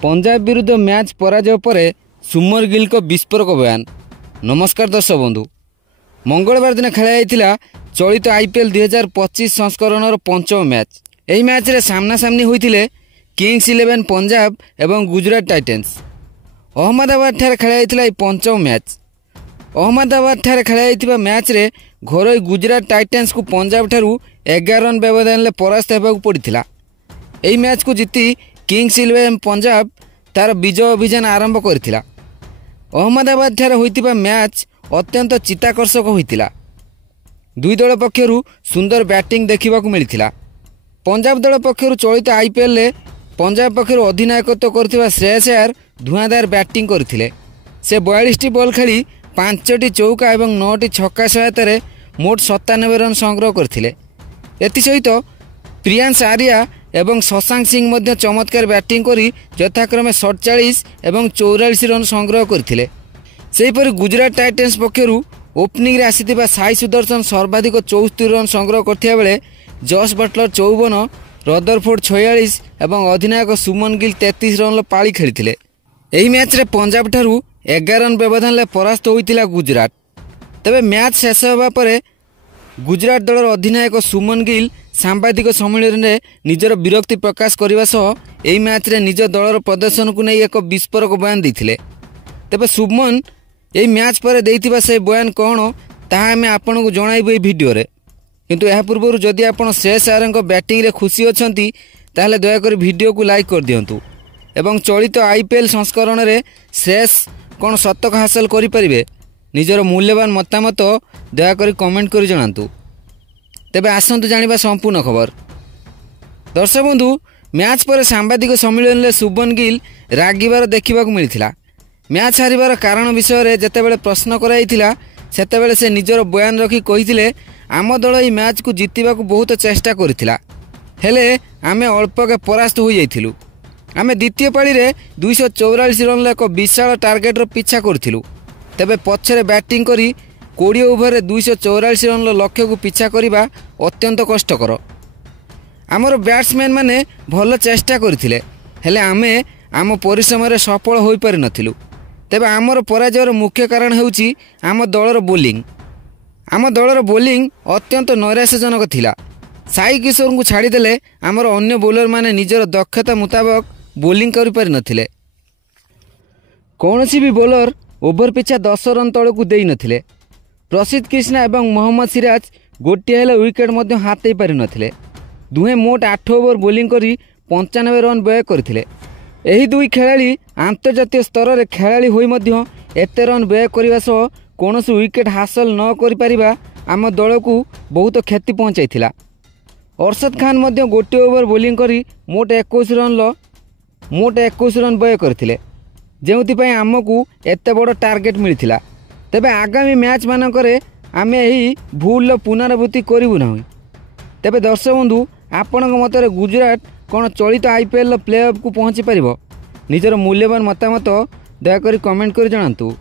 पंजाब विरुद्ध मैच पराजय पर सुमन गिल को विस्फोरक बयान। नमस्कार दर्शक बंधु, मंगलवार दिन खेला चलित आईपीएल 2025 संस्करण पंचम मैच। यही मैच रे सामना सामनी होते किंग्स 11 पंजाब एवं गुजरात टाइटेंस। अहमदाबाद ठारे खेला पंचम मैच। अहमदाबाद ठारे खेला मैच रे घर गुजरात टाइटेंस को पंजाब ठारू 11 रन व्यवधान परास्त होगा पड़ा। यही मैच को जीति किंग्स 11 पंजाब तार विजय अभियान आरंभ करथिला। अहमदाबाद ठारे होइतिबा मैच अत्यंत चित्ताकर्षक होइतिला। दुई दल पक्षरु सुंदर बैटिंग देखा मिलथिला। पंजाब दल पक्षरु चलित आईपीएल ले पंजाब पक्षरु अधिनायकत्व करथिबा श्रेयस अय्यर धुआंधार बैटिंग करथिले। से 42 बॉल खेली 5टी चौका और 9टी छक्का सहायतार मोट 97 रन संग्रह करथिले। एसहित प्रियांश आर्या एवं शशांक सिंह मध्य चमत्कार बैटिंग करी यथाक्रमे 47 एवं 44 रन संग्रह करथिले। सेहीपरि गुजरात टाइटेंस पक्षरु ओपनिंग रे आसीथिबा साई सुदर्शन सर्वाधिक 74 रन संग्रह करथिया बेले जॉस बटलर 54, रदरफोर्ड 46 एवं अधिनायक सुमन गिल 33 रन पाली खेलिथिले। एही मैच रे पंजाब ठारू 11 रन व्यवधान परास्त होइतिला गुजरात। तबे मैच शेष होबा परे गुजरात दलर अधिनायक सुमन गिल सांबादिक सम्मेलन में निजर विरक्ति प्रकाश करने सह एही मैच रे निज दलर प्रदर्शन को नहीं एक विस्फोरक बयान देथिले। तेबे सुमन एही मैच पर देइथिबा से बयान कौन ताहा आमे आपन को जणाइबो एही वीडियो रे। किंतु एहा पूर्व जदि आपण श्रेयस अय्यर बैटिंग रे खुशी अछंती ताहले दयाकर वीडियो को लाइक कर दियंतु एवं चलित आईपीएल संस्करण रे श्रेयस कौन शतक हासिल करि परिबे निजर मूल्यवान मतामत दयाकर कमेंट कर जणांतु। तेबे आसंतु जानिबा संपूर्ण खबर। दर्शक बंधु, मैच पर सांबादिक सम्मेलन में सुमन गिल रागिबार देखा मिलता। मैच हारिबार कारण विषय में जितेबाला प्रश्न कराइथिला सेतेबेले से निजर बयान रखी कहिथिले आम दल ई मैच को जितवा बहुत चेष्टा करथिला, हेले आमे अल्पके परास्त हो जाइथिलु। आमे द्वितीय पाली रे 244 रन एक विशाल टार्गेटर पीछा करथिलु। तेबे पछरे बैटिंग करी 20 ओभर 244 रन लक्ष्य को पीछा करने अत्यंत कष्टकर। आमर बैट्समैन माने भल चेष्टा करथिले, हेले आमे आम परिश्रम रे सफल होई पारि नथिलु। तेबे आमर पराजयर मुख्य कारण हेउची आम दलर बोलिंग। आम दलर बोलिंग अत्यंत नैराश्यजनक थिला। साई किशोर को छाड़ीदेले आमर अन्य बोलर माने निजर दक्षता मुताबक बोलिंग करि पारि नथिले। कौनसी भी बोलर ओभर पिछा 10 रन तल को देई नथिले। प्रसिद्ध कृष्णा एवं मोहम्मद सिराज गोटे हेले विकेट मध्य हाथ पारि नथिले। दुहे मोट 8 ओभर बोलिंग करी 95 रन व्यय करथिले। एही दुई खेलाड़ी आंतर्जातीय स्तर रे खेलाड़ी होई मध्य एते रन व्यय करबा सह कोनोसी विकेट हासिल न करि पारिबा आम दल को बहुत क्षति पहुंचाइथिला। अरशद खान मध्य गोटे ओभर बोलिंग करी मोट 21 रन व्यय करथिले, जेउथिपाई आमको एते बड़ टार्गेट मिलिथिला। तेबे आगामी मैच मानकरे आमे एही भूल पुनरावृत्ति करिबु नाही। तेबे दर्शक बंधु, आपणक मतरे गुजरात कौन चलित आईपीएल प्ले ऑफ को पहुँची पारिबो? निजर मूल्यवान मतामत दयाकरी कमेंट कर जणांतु।